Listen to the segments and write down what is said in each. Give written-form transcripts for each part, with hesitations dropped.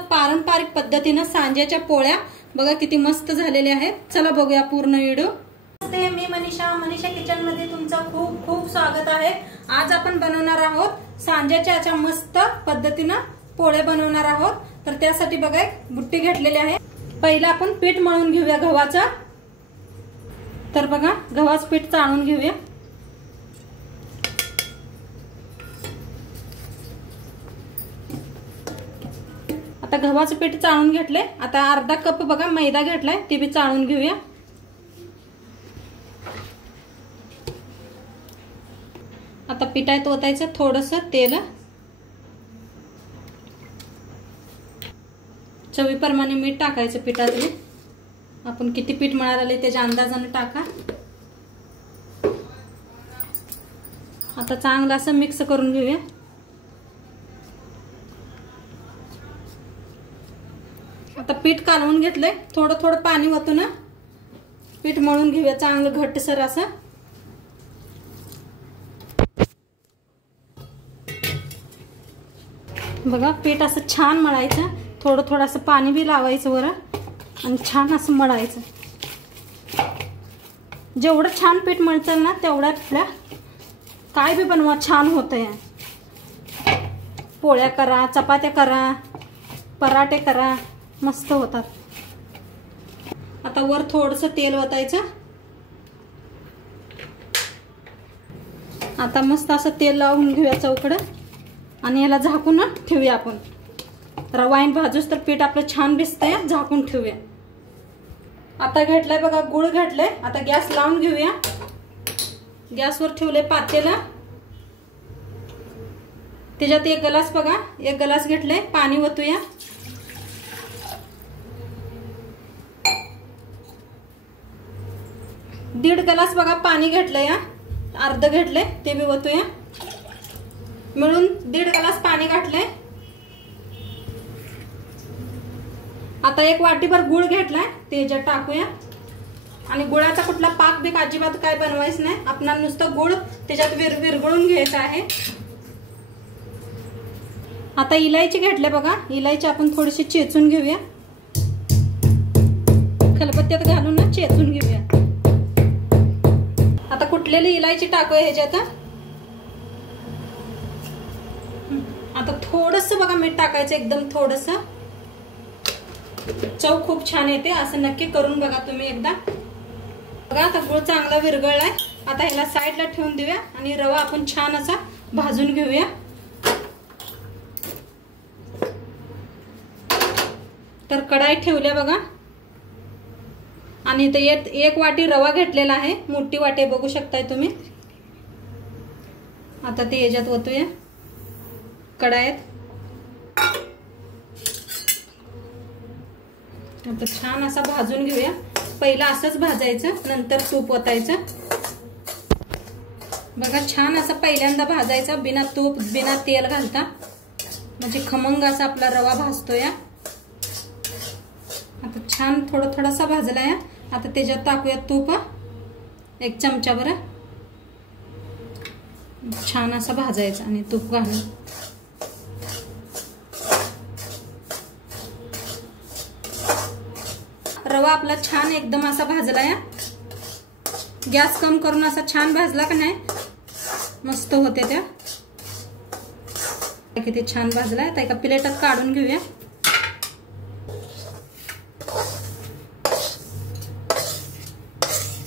पारंपरिक पद्धतीने सांज्याच्या पोळ्या बघा किती मस्त झालेल्या आहेत। चला बघूया पूर्ण व्हिडिओ। नमस्ते, मी मनीषा किचन मध्ये तुमचं खूप खूप स्वागत आहे। आज आपण बनवणार आहोत सांज्याच्या अशा मस्त पद्धतीने पोळ्या बनवणार आहोत। तर त्यासाठी बघा बुट्टी घेतलेली आहे। पहिला आपण पीठ मळून घेऊया गव्हाचं। तर बघा गव्हाचं पीठ चाळून घेऊया। आता गव्हाचं पीठ चाळून घेतले। आता अर्धा कप बघा मैदा घेतलाय, ते बी चाळून घेऊया। आता पिठात ओतायचं थोडंसं तेल, चवीप्रमाणे मीठ टाकायचं पिठातले। आपण किती पीठ मळाले त्याच्या अंदाजाने टाका। आता चांगलं असं मिक्स करून घेऊया। आता पीठ कालवून घेतलंय, थोडं थोडं पाणी ओतून पीठ मळून घेऊया चांगलं घट्टसर असं। बघा पीठ असं छान मळायचं, थोडं थोडं असं पाणी बी लावायचं वर आणि छान असं मळायचं। जेवढं छान पीठ मळचाल ना तेवढ्या आपल्या काय बी बनवा छान होतंय। पोळ्या करा, चपात्या करा, पराठे करा, मस्त होतात। आता वर थोडंसं तेल ओतायचं। आता मस्त असं तेल लावून घेऊया चौकडं आणि याला झाकून ठेवूया आपण। रवा आणि भाजूस तर पीठ आपलं छान भिजतंय, झाकून ठेवूया। आता घेतलाय बघा गुळ घेतलाय। आता गॅस लावून घेऊया। गॅसवर ठेवले पातेला, त्याच्यात एक ग्लास बघा एक ग्लास घेतलाय पाणी ओतूया। दीड ग्लास बघा पाणी घेतलंय, अर्ध घेतलंय ते बी ओतूया। मिळून दीड ग्लास पाणी घातलंय। आता एक वाटीभर गुळ घेतलाय ते याच्यात टाकूया। आणि गुळाचा कुठला पाक बी अजिबात काय बनवायचं नाही, आपणाला नुसतं गुळ त्याच्यात विरघळून घ्यायचा आहे। आता इलायची घेतले बघा, इलायची आपण थोडीशी चेचून घेऊया। खलबत्त्यात घालून ना चेचून घेऊया। आता कुटलेली इलायची टाकूया ह्याच्यात। आता थोडंसं बघा मीठ टाकायचं, एकदम थोडंसं। चव खूप छान येते, असं नक्की करून बघा तुम्ही एकदा। बघा आता गुळ चांगला विरघळलाय। आता ह्याला साईडला ठेवून देऊया आणि रवा आपण छान असा भाजून घेऊया। तर कढाई ठेवल्या बघा आणि इथे एक वाटी रवा घेतलेला आहे, मोठी वाटी बघू शकताय तुम्ही। आता ते याच्यात ओतूया कढाईत। आता छान असा भाजून घेऊया। पहिला असंच भाजायचं, नंतर तूप ओतायचं। बघा छान असं पहिल्यांदा भाजायचं, बिना तूप बिना तेल घालता, म्हणजे खमंग असा आपला रवा भाजतोय। आता छान थोडासा भाजलाय। आता त्याच्यात टाकूया तूप एक चमचाभर, छान असं भाजायचं आणि तूप घालून। रवा आपला छान एकदम असा भाजलाय। गॅस कम करून असा छान भाजला का नाही मस्त होते त्या। किती छान भाजलाय। आता एका प्लेटात काढून घेऊया।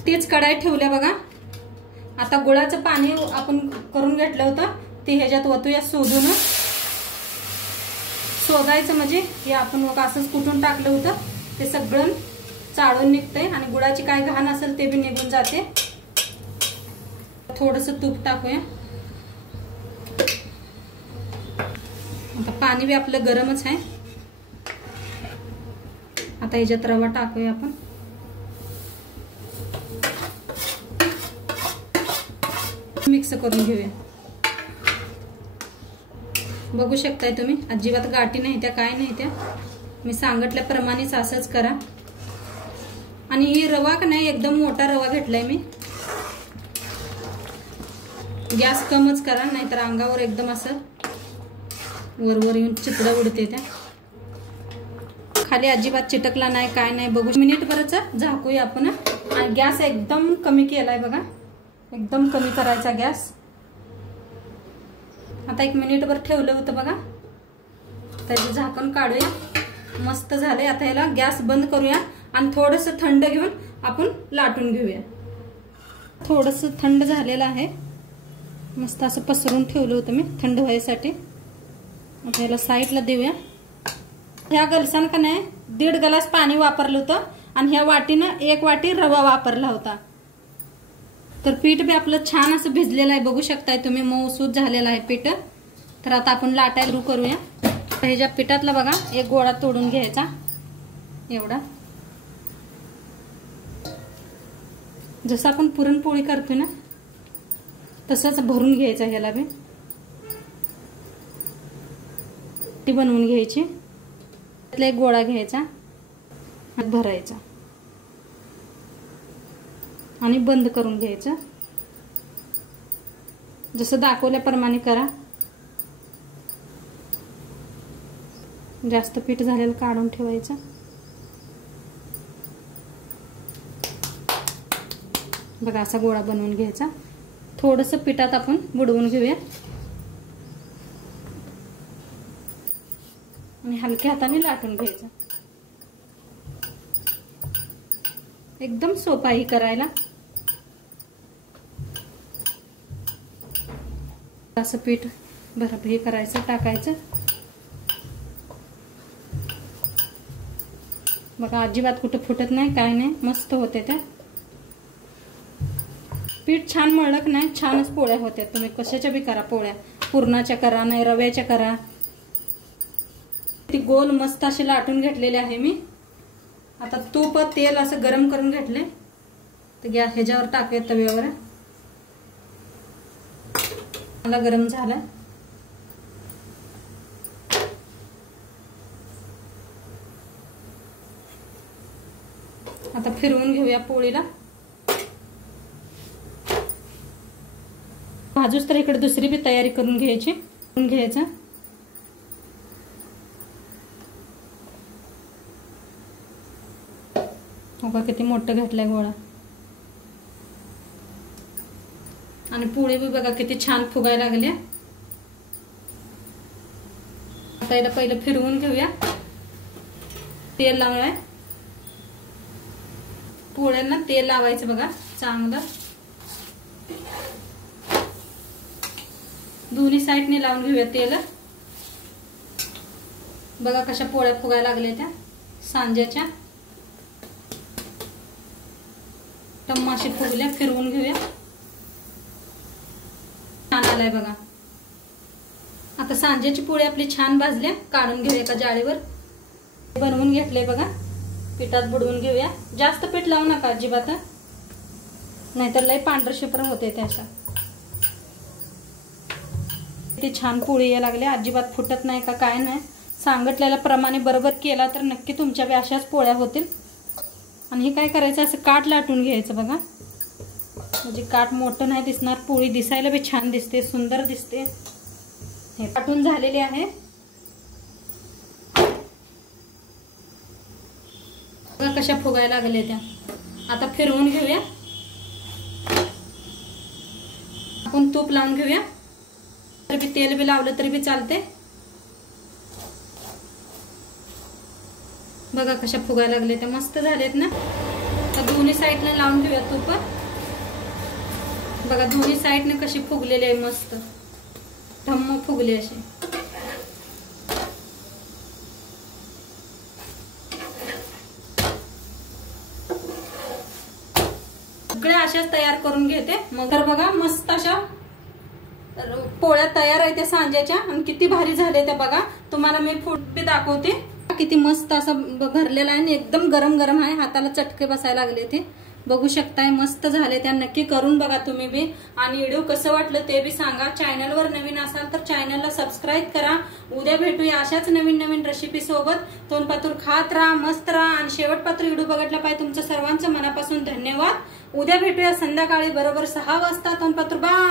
तीच कढाई ठेवल्या बघा। आता गुळाचं पाणी आपण करून घेतलं होतं ते ह्याच्यात ओतूया शोधून। शोधायचं म्हणजे हे आपण असंच कुटून टाकलं होतं ते सगळं चाळून निघतंय आणि गुळाची काय घाण असेल ते बी निघून जाते। थोडंसं तूप टाकूया। आता पाणी बी आपलं गरमच आहे। आता ह्याच्यात रवा टाकूया आपण। मिक्स करून घेऊया। बघू शकताय तुम्ही अजिबात गाठी नाही त्या, काय नाही त्या। मी सांगितल्याप्रमाणेच असंच करा। आणि ही रवा का नाही एकदम मोठा रवा घेतलाय मी। गॅस कमच करा, नाहीतर अंगावर एकदम असं वरवर येऊन चितडा उडते त्या। खाली अजिबात चिटकला नाही, काय नाही. बघू मिनिट भरच झाकूया आपण. आणि गॅस एकदम कमी केलाय बघा, एकदम कमी करायचा गॅस. आता 1 मिनिटभर ठेवलं होतं बघा. त्याचं झाकण काढूया. मस्त झालंय. आता याला गॅस बंद करूया आणि थोडंसं थंड घेऊन आपण लाटून घेऊया. थोडंसं थंड झालेलं आहे. मस्त असं पसरून ठेवलं होतं मी थंड व्हायसाठी. आता याला साईडला देऊया. ह्या गलसान का नाही 1.5 ग्लास पाणी वापरलं होतं आणि ह्या वाटीनं 1 वाटी रवा वापरला होता. तर पीठ बी आपलं छान असं भिजलेलं आहे, बघू शकताय तुम्ही, मऊसूत झालेलं आहे पीठ. तर आता आपण लाटायला सुरू करूया. ह्याच्या पिठातला बघा 1 गोळा तोडून घ्यायचा एवढा. जसं आपण पुरणपोळी करतो ना तसंच भरून घ्यायचा. ह्याला बी ती बनवून घ्यायची. त्यातला 1 गोळा घ्यायचा, भरायचा आणि बंद करून घ्यायचं. जसं दाखवल्याप्रमाणे करा. जास्त पीठ झालेलं काढून ठेवायचं. बघा असा गोळा बनवून घ्यायचा. थोडंसं पिठात आपण बुडवून घेऊया आणि हलक्या हाताने लाटून घ्यायचं. एकदम सोपा ही करायला. असं पीठ भरभर करायचं, टाकायचं. बघा अजिबात कुठं फुटत नाही, काय नाही, मस्त होते ते. पीठ छान मळलं नाही छानच पोळ्या होत्या. तुम्ही कशाच्या बी करा पोळ्या, पुरणाच्या करा नाही रव्याच्या करा. ती गोल मस्त अशी लाटून घेतलेली आहे मी. आता तूप तेल असं गरम करून घेतले. तर गॅस ह्याच्यावर टाकूया तव्यावर. मला गरम झाला. आता फिरवून घेऊया पोळीला. भाजूच तर इकडे दुसरी बी तयारी करून घ्यायची. घ्यायचं बघा किती मोठं घातलंय गोळा. आणि पोळी बी बघा किती छान फुगायला लागल्या. आता याला पहिलं फिरवून घेऊया. तेल लावूया. पोळ्यांना तेल लावायचं बघा चांगलं. दोन्ही साईडने लावून घेऊया तेल. बघा कशा पोळ्या फुगायला लागल्या त्या सांज्याच्या. टम्माशी फुगल्या. फिरवून घेऊया. छान आलाय बघा. आता सांज्याची पोळी आपली छान भाजल्या. काढून घेऊया एका जाळीवर. बनवून घेतले बघा. पिठात बुडवून घेऊया. जास्त पीठ लावू नका अजिबात, नाहीतर लय पांढर शुभ्र होते त्याच्या. किती छान पोळी यायला लागल्या. अजिबात फुटत नाही का काय नाही. सांगितलेल्या प्रमाणे बरोबर केला तर नक्की तुमच्या बी अशाच पोळ्या होतील. आणि हे काय करायचं असं काठ लाटून घ्यायचं बघा. म्हणजे काठ मोठं नाही दिसणार. पोळी दिसायला बी छान दिसते, सुंदर दिसते. हे काटून झालेली आहे. बघा कशा फुगायला लागल्या त्या. आता फिरवून घेऊया. आपण तूप लावून घेऊया. तरी बी तेल बी लावलं तरी बी चालते. बघा कशा फुगायला लागले त्या. मस्त झालेत ना. तर दोन्ही साईडने लावून घेऊया तूप. बघा दोन्ही साईडने कशी फुगलेली आहे. मस्त धम्म फुगली अशी. सगळ्या अशाच तयार करून घेते मग. तर बघा मस्त अशा पोळ्या तयार आहेत त्या सांज्याच्या. आणि किती भारी झाले त्या बघा. तुम्हाला मी फूड बी दाखवते. किती मस्त असं भरलेला आहे. एकदम गरम गरम आहे. हाताला चटके बसायला लागले ते. बघू शकताय मस्त झाले त्या. नक्की करून बघा तुम्ही बी. आणि व्हिडिओ कसं वाटलं ते बी सांगा. चॅनलवर नवीन असाल तर चॅनलला सबस्क्राईब करा. उद्या भेटूया अशाच नवीन नवीन रेसिपी सोबत. तोंडपातूर खात राहा, मस्त राहा. आणि शेवटपातूर व्हिडिओ बघितला पाहिजे. तुमचं सर्वांचं मनापासून धन्यवाद. उद्या भेटूया संध्याकाळी बरोबर 6 वाजता. तोंडपातूर बाय.